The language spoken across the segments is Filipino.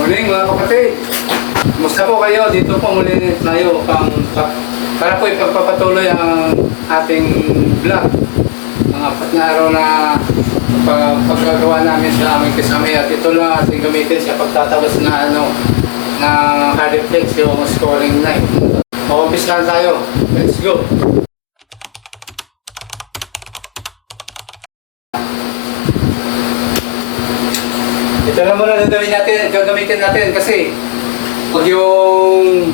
Muling mga kapatid, kumusta po kayo? Dito po muli tayo pang, pa, para po ipagpapatuloy ang ating vlog. Mga apat na araw na pag, paggagawa namin sa aming kasami at ito lang ating gamitin sa pagtatapos na ano na hard reflex yung scoring night. Mag-umpis lang tayo. Let's go! Ito lang muna gagawin natin, gagamitin natin kasi pag yung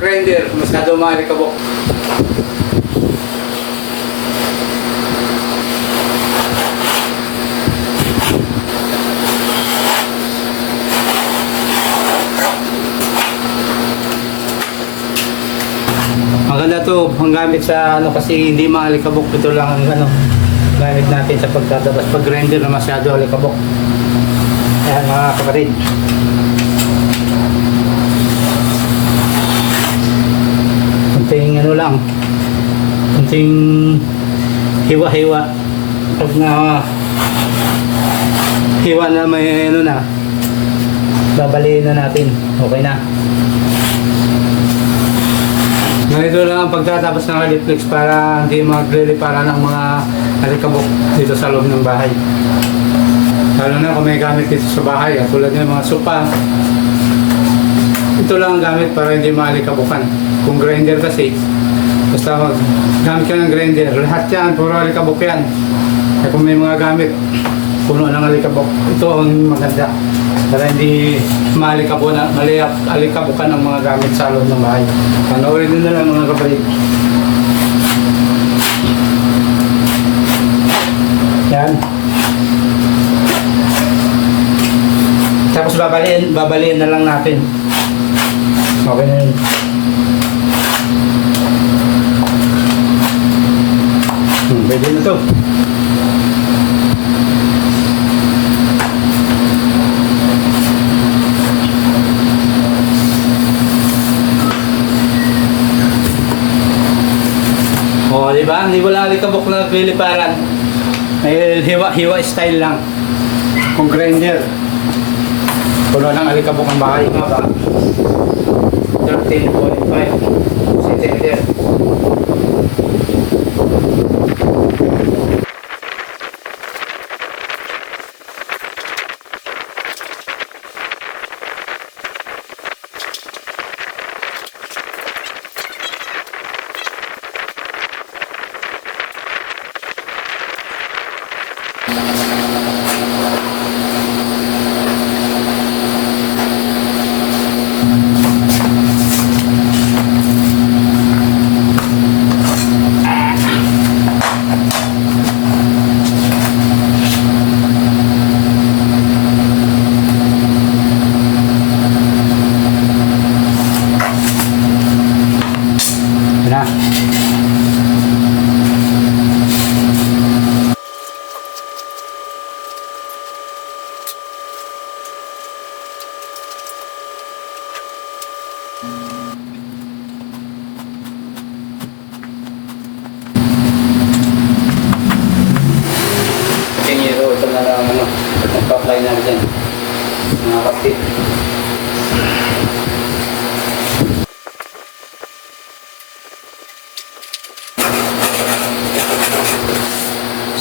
grinder masyado maalikabok. Maganda to, ang gamit sa ano kasi hindi maalikabok ito lang ang ano gamit natin sa pagtatabas pag grinder na masyado alikabok. Ayan mga kapatid. Kunting ano lang. Kunting hiwa-hiwa. Pag na hiwa na may ano na. Babaliin na natin. Okay na. Ganito lang ang pagtatapos ng reflex para hindi maglilipara ng mga alikabok dito sa loob ng bahay. Lalo na kung may gamit dito sa bahay, ah, tulad ng mga sopa. Ito lang ang gamit para hindi maalikabukan. Kung grinder kasi, basta mag gamit ka ng grinder, lahat yan, puro alikabok yan. Kaya kung may mga gamit, puno ng alikabok, ito ang maganda. Para hindi maalikabukan, maliap, alikabukan ang mga gamit sa loob ng bahay. Panoorin nyo na lang mga kapatid. Yan. Tapos babaliin, babaliin na lang natin. Okay na yun. Hmm, pwede na to. Oh, di ba? Hindi wala alikabok na piliparan. Hiwa-hiwa style lang. Kung grinder. Puno ng alikabok ang bahay mga ba? 13.5 centimeter. Yan na. Tingiro, ito na lang ano, nagpa-apply na dyan. Mga kapit.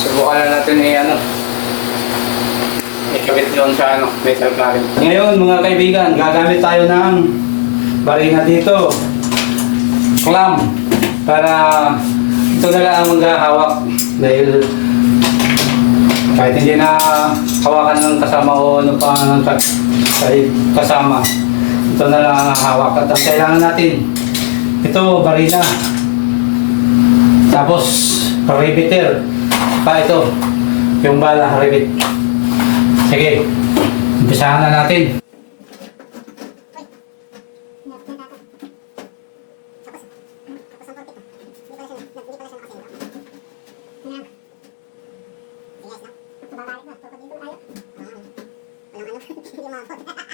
Subukan na natin eh, ano, ikabit doon sa ano, metal cladding. Ngayon mga kaibigan, gagamit tayo ng barina dito. Clam. Para ito na lang ang maghahawak. Dahil kahit hindi na hawakan ng kasama o ano pa ng kasama. Ito na lang ang hawak. At ang kailangan natin, ito, barina. Tapos, riveter. Pa ito, yung bala, rivet. Sige, umpisahan na natin.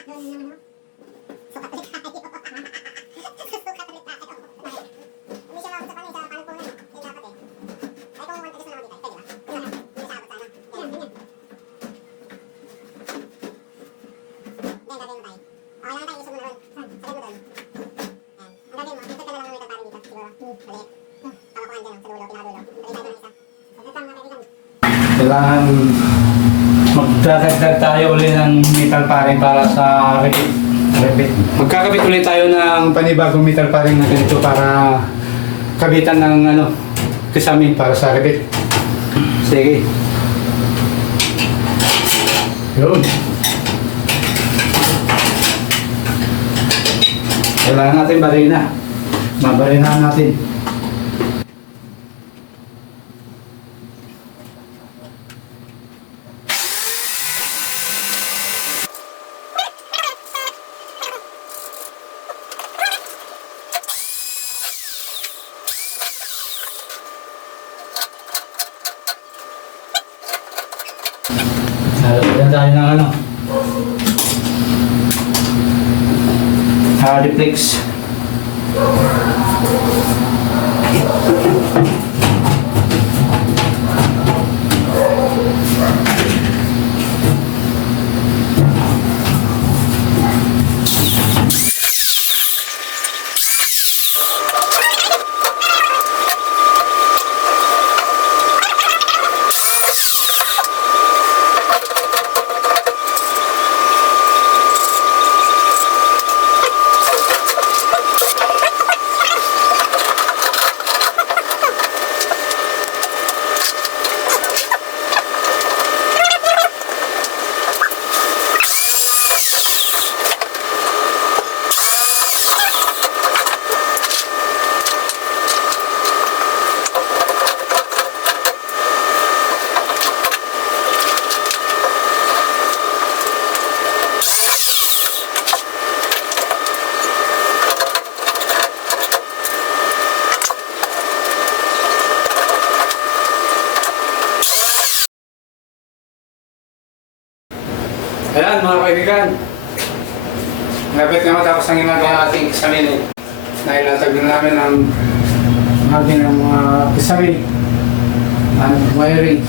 Ganyan. yung gagawin mo tayo. Okay lang tayo, isog mo na ron. Sagad mo doon. Yan. Ang gagawin mo, dito ka na lang ng metal pare dito, siguro. Maliit. Papakuhan dyan, sa dulo, pinadulo. Dali tayo ng isa. Sagad lang, ready lang. Kailangan magdadagdag tayo uli ng metal paring para sa repeat. repeat. Magkakabit ulit tayo ng panibagong metal paring na ganito para kabitan ng ano, kasami para sa repeat. Sige. Yun. Kailangan natin barina. Mabarinahan natin. Lalagyan tayo ng ano. Hardiplex. Ayan mga kaibigan. Lapit na matapos ang ginagawa ating examen eh. Nailatag na namin ang ating ng mga kasami ang wiring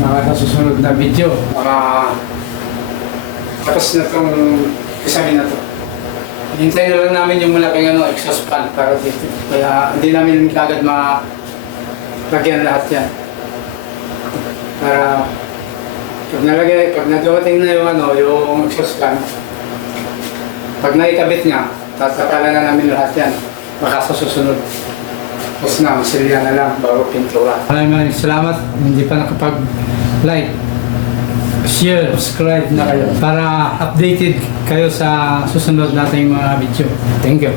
mga susunod na video para tapos na itong kasami na to. Hintay na lang namin yung malaking ano, exhaust fan para dito. Kaya hindi namin agad ma lagyan lahat yan. Para pag nalagay, pag nagawating na yung ano, yung exhaust fan, pag naikabit niya, tatakalan na namin lahat yan. Baka sa susunod. Tapos na, masilya na lang bago pintura. Maraming maraming salamat. Hindi pa nakapag-like, share, subscribe na kayo para updated kayo sa susunod nating mga video. Thank you.